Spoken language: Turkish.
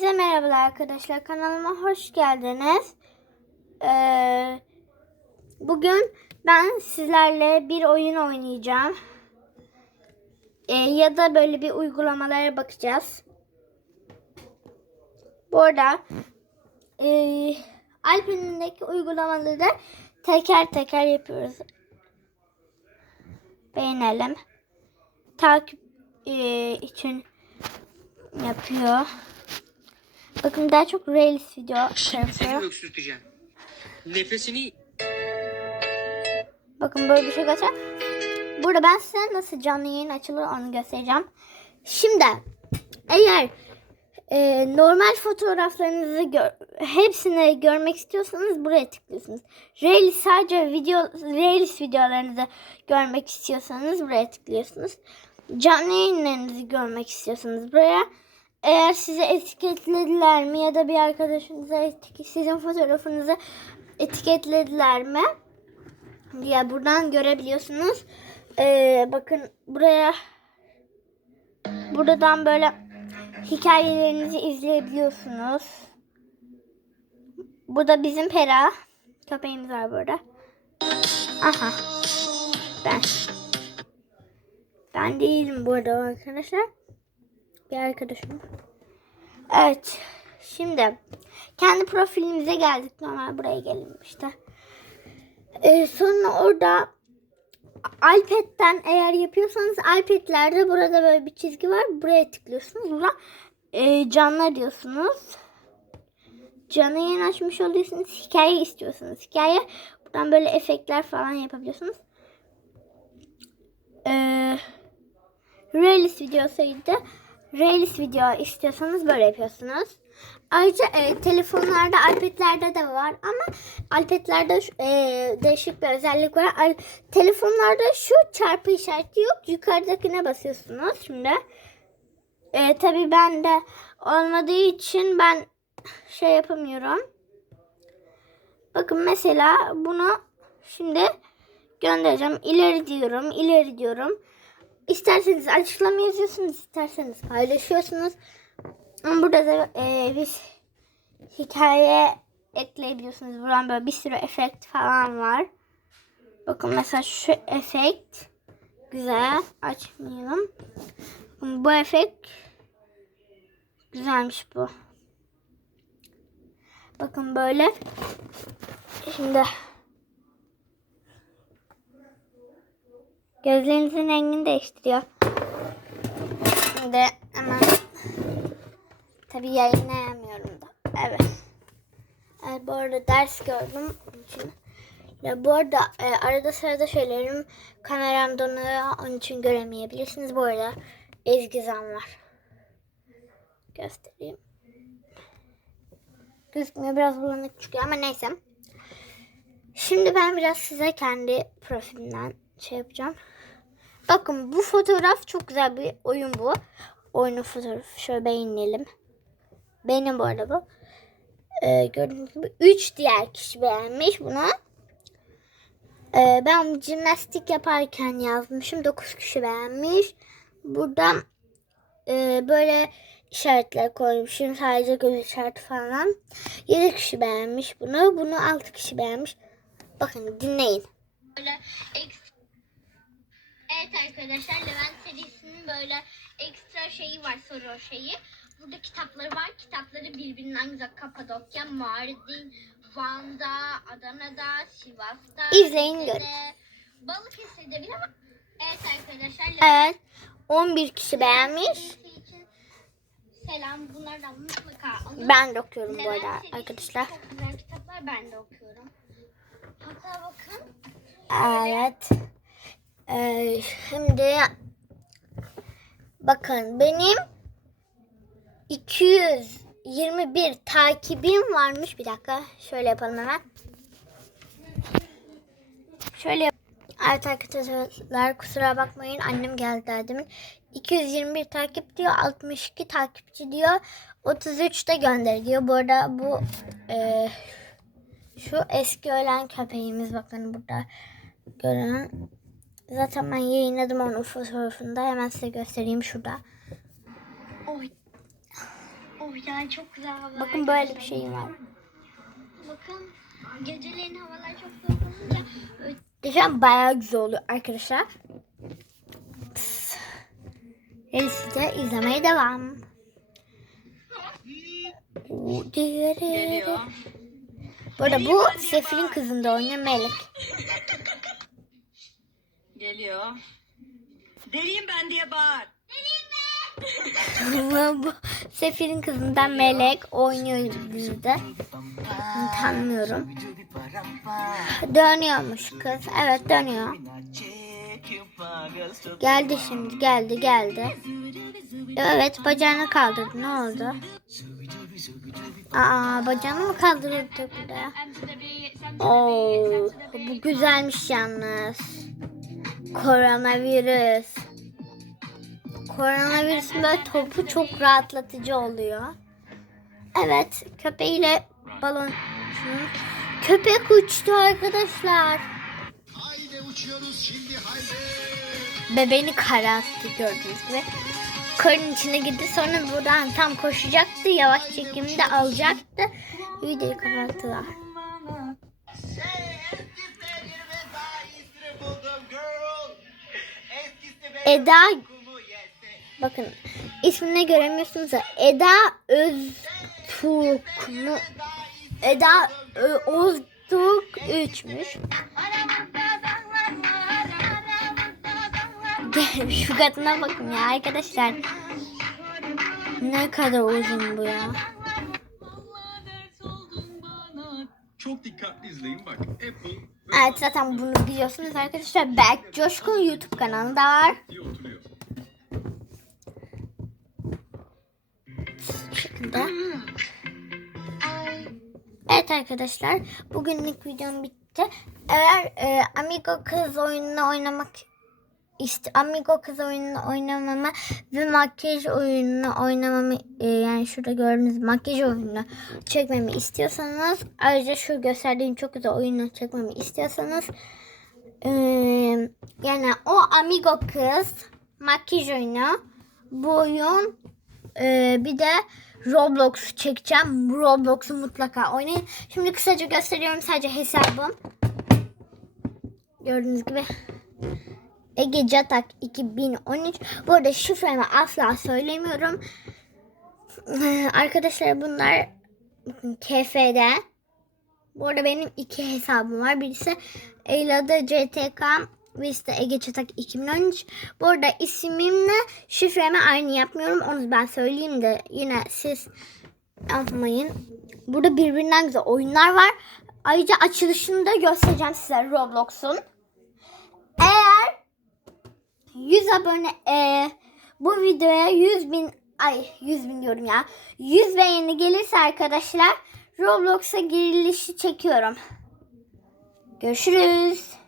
Hepinize merhabalar arkadaşlar. Kanalıma hoş geldiniz. Ee, bugün ben sizlerle bir oyun oynayacağım. Ee, ya da böyle bir uygulamalara bakacağız. Bu arada e, Alpen'indeki uygulamaları teker teker yapıyoruz. Beğenelim. Takip e, için yapıyor. Bakın daha çok Reels video Şimdi seni yapıyor. öksürteceğim. Nefesini Bakın böyle bir şey göster. Burada ben size nasıl canlı yayın açılır onu göstereceğim. Şimdi eğer e, normal fotoğraflarınızı gör, hepsini görmek istiyorsanız buraya tıklıyorsunuz. Reels sadece video Reels videolarınızı görmek istiyorsanız buraya tıklıyorsunuz. Canlı yayınlarınızı görmek istiyorsanız buraya eğer size etiketlediler mi ya da bir arkadaşınıza etik- sizin fotoğrafınızı etiketlediler mi diye buradan görebiliyorsunuz. Ee, bakın buraya buradan böyle hikayelerinizi izleyebiliyorsunuz. Bu da bizim Pera. Köpeğimiz var burada. Aha. Ben. Ben değilim burada arkadaşlar. Bir arkadaşım. Evet. Şimdi kendi profilimize geldik. Normal buraya gelelim işte. Ee, sonra orada iPad'den eğer yapıyorsanız iPad'lerde burada böyle bir çizgi var. Buraya tıklıyorsunuz. Burada e, canlı diyorsunuz. Canlı yayın açmış oluyorsunuz. Hikaye istiyorsunuz. Hikaye buradan böyle efektler falan yapabiliyorsunuz. Ee, Reels videosuydu. Reels video istiyorsanız böyle yapıyorsunuz. Ayrıca e, telefonlarda, iPad'lerde de var ama iPad'lerde e, değişik bir özellik var. Al- telefonlarda şu çarpı işareti yok. Yukarıdakine basıyorsunuz şimdi. E, tabii ben de olmadığı için ben şey yapamıyorum. Bakın mesela bunu şimdi göndereceğim. İleri diyorum, ileri diyorum. İsterseniz açıklama yazıyorsunuz, isterseniz paylaşıyorsunuz. Ama burada da e, bir hikaye ekleyebiliyorsunuz. Buradan böyle bir sürü efekt falan var. Bakın mesela şu efekt güzel. Açmayalım. Bakın Bu efekt güzelmiş bu. Bakın böyle. Şimdi gözlerinizin rengini değiştiriyor. Şimdi hemen Tabii yayınlayamıyorum da. Evet. Evet bu arada ders gördüm. İçin. Ya bu arada e, arada sırada şeylerim kameram donuyor. Onun için göremeyebilirsiniz. Bu arada ezgizem var. Göstereyim. Gözükmüyor. Biraz bulanık çıkıyor ama neyse. Şimdi ben biraz size kendi profilimden şey yapacağım. Bakın bu fotoğraf çok güzel bir oyun bu. Oyunun fotoğrafı. Şöyle beğenelim. Benim bu arada bu. Ee, gördüğünüz gibi 3 diğer kişi beğenmiş bunu. Ee, ben jimnastik yaparken yazmışım. 9 kişi beğenmiş. Burada e, böyle işaretler koymuşum. Sadece göz işareti falan. 7 kişi beğenmiş bunu. Bunu 6 kişi beğenmiş. Bakın dinleyin. böyle ekstra... Evet arkadaşlar Levent serisinin böyle ekstra şeyi var soru şeyi. Burada kitapları var. Kitapları birbirinden güzel. Kapadokya, Mardin, Van'da, Adana'da, Sivas'ta. İzleyin, görün. Balıkesir'de bile var. Evet arkadaşlar Levent Evet. 11 kişi beğenmiş. serisi için selam. Bunlardan mutlaka alın. Ben de okuyorum bu Levent arada serisi arkadaşlar. Çok güzel kitaplar ben de okuyorum. Hatta bakın Evet. Ee, şimdi bakın benim 221 takibim varmış. Bir dakika. Şöyle yapalım hemen. Şöyle Evet arkadaşlar kusura bakmayın annem geldi daha demin. 221 takip diyor, 62 takipçi diyor, 33 de gönder diyor. Bu arada bu e, şu eski ölen köpeğimiz bakın burada görün. Zaten ben yayınladım onun fotoğrafını da hemen size göstereyim şurada. Oy. Oh yani çok güzel. Bakın böyle bir şey var. Bakın geceleyin havalar çok soğuk olunca Geçen bayağı güzel oluyor arkadaşlar. Reels'i de izlemeye devam. Bu arada bu Sefir'in kızında oynuyor Melek. Geliyor. Deliyim ben diye bağır. bu Sefir'in kızından Melek oynuyor dizide. Tanımıyorum. Dönüyormuş kız. Evet dönüyor. Geldi şimdi geldi geldi. Evet bacağını kaldırdı ne oldu? Aa bacağını mı kaldırdı burada? Oo, bu güzelmiş yalnız. Koronavirüs. Koronavirüsün böyle topu çok rahatlatıcı oluyor. Evet köpeğiyle balon. Köpek uçtu arkadaşlar. Haydi uçuyoruz şimdi haydi. Bebeğini kararttı gördüğünüz gibi. Karın içine gitti sonra buradan tam koşacaktı. Yavaş çekimde alacaktı. Videoyu kapattılar. Eda bakın ismini göremiyorsunuz da Eda Öztürk mu? Eda Ö- Öztürk 3'müş. Şu kadına bakın ya arkadaşlar. Ne kadar uzun bu ya. Çok dikkatli izleyin bak. Apple Evet zaten bunu biliyorsunuz arkadaşlar. Berk Coşkun YouTube kanalında var. diye oturuyor. Bu şekilde. Evet arkadaşlar bugünlük videom bitti. Eğer e, Amigo kız oyununu oynamak işte Amigo kız oyununu oynamamı ve makyaj oyununu oynamamı e, yani şurada gördüğünüz makyaj oyununu çekmemi istiyorsanız ayrıca şu gösterdiğim çok güzel oyunu çekmemi istiyorsanız e, yani o Amigo kız makyaj oyunu bu oyun e, bir de Roblox çekeceğim. Roblox'u mutlaka oynayın. Şimdi kısaca gösteriyorum sadece hesabım. Gördüğünüz gibi. Ege Catak 2013. Bu arada şifremi asla söylemiyorum. Arkadaşlar bunlar KF'de. Bu arada benim iki hesabım var. Birisi Eyla'da CTK de Ege Çatak 2013. Bu arada ismimle şifremi aynı yapmıyorum. Onu ben söyleyeyim de yine siz yapmayın. Burada birbirinden güzel oyunlar var. Ayrıca açılışını da göstereceğim size Roblox'un. Eğer 100 abone e, bu videoya 100 bin ay 100 bin diyorum ya 100 beğeni gelirse arkadaşlar Roblox'a girilişi çekiyorum. Görüşürüz.